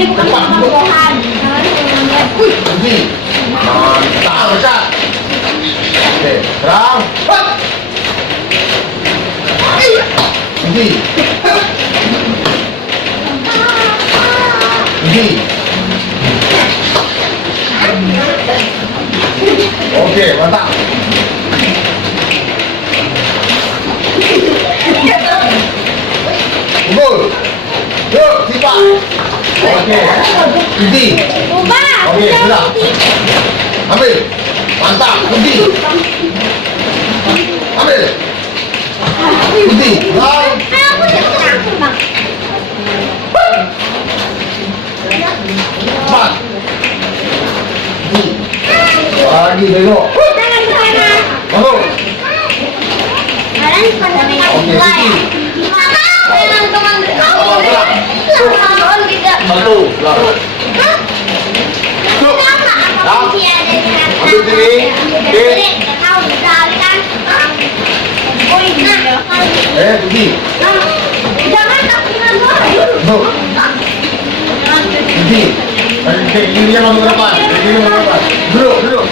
ini bukan kebohongan. Ini. Mantap, Richard. Oke, serang. Ini. Ini. Oke, mantap. Gol. Yuk, simpan. Oke. Ini. Ubah. Oke, sudah. Ambil. Mantap, kunci. Ambil. Kunci. Bang. Aku tidak bang. Cepat. Kunci. Lagi belok. Jangan ke sana. Masuk. Kalian pada main Oke, bola ya? kunci. Teman-teman Oh, gerak. teman tidak. Satu. Gerak. Masuk. Ambil sini. Oke. Kunci. Jangan takutkan Masuk. Kunci. Ini yang masuk ke depan. Ini yang masuk ke depan. Duduk.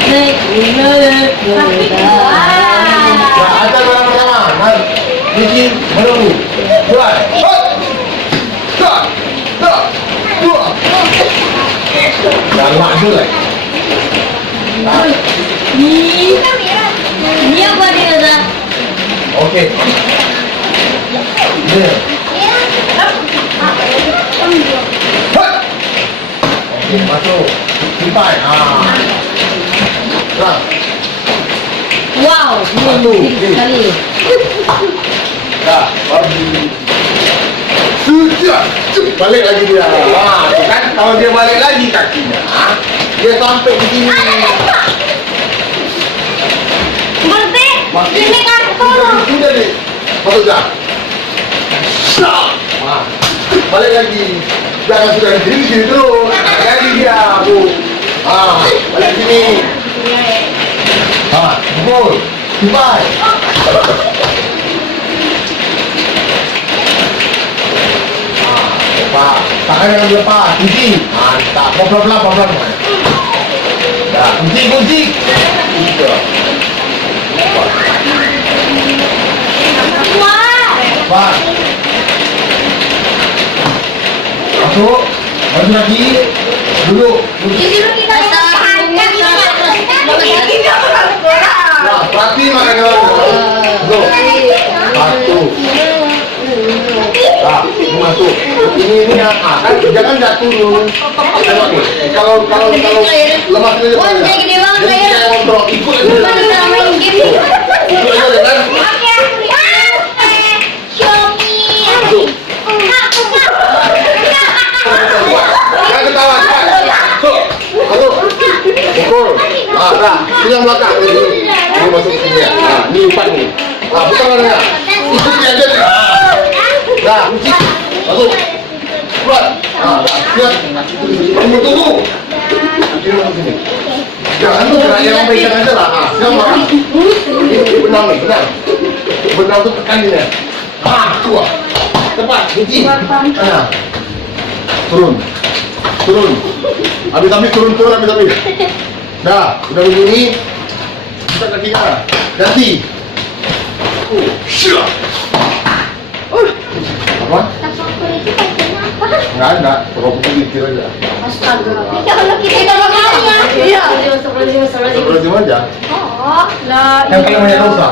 Nah, atas barang pertama. Mari. Kunci menunggu. Mulai. Dua. Jangan maju lah. Nah, oke. Ini. Oke, masuk. Simpan. Serang. Wow, Satu. sekali. Dah, baru sudah. Balik lagi dia. Kan kalau dia balik lagi kakinya, dia sampai di sini. Ini kan Sudah deh. Masuk dah. Stop. Balik lagi. Jangan sudah di sini terus. Lagi dia, Bu. Balik sini. Pukul. Simpan. Lepas. Tangan jangan lepas. Kunci. Mantap. Pelan-pelan. Dah. Kunci. Tiga. Empat. Masuk. Maju lagi. Duduk. Nah, perhati makan kalau duduk. Satu. Nah, masuk. Ini yang kan jangan jatuh dulu. Kalau lemas ini Wah, jadi gede banget, jadi saya. kayak kontrol ikut aja. Ikut aja kan. Jangan ketawa, cepat. Masuk. Pukul. Dah. Ini yang belakang. Ini masuk ke sini ya. Ini empat nih. Putar tangannya. Ikuti aja nih. Dah, kunci. Masuk. Keluar. Siap. Tunggu. Ini masuk sini. Jangan tuh gerak yang pegang aja lah. Siap makan. Ini benang nih, benang. Benang tuh tekan ini ya. Tua. Tepat, kunci. Turun. Habis turun. Dah, udah begini. Kita kakinya. Ganti. Apa? Enggak. Perlu pikir aja. Sebelum aja. Oh, Yang kalau banyak dosa.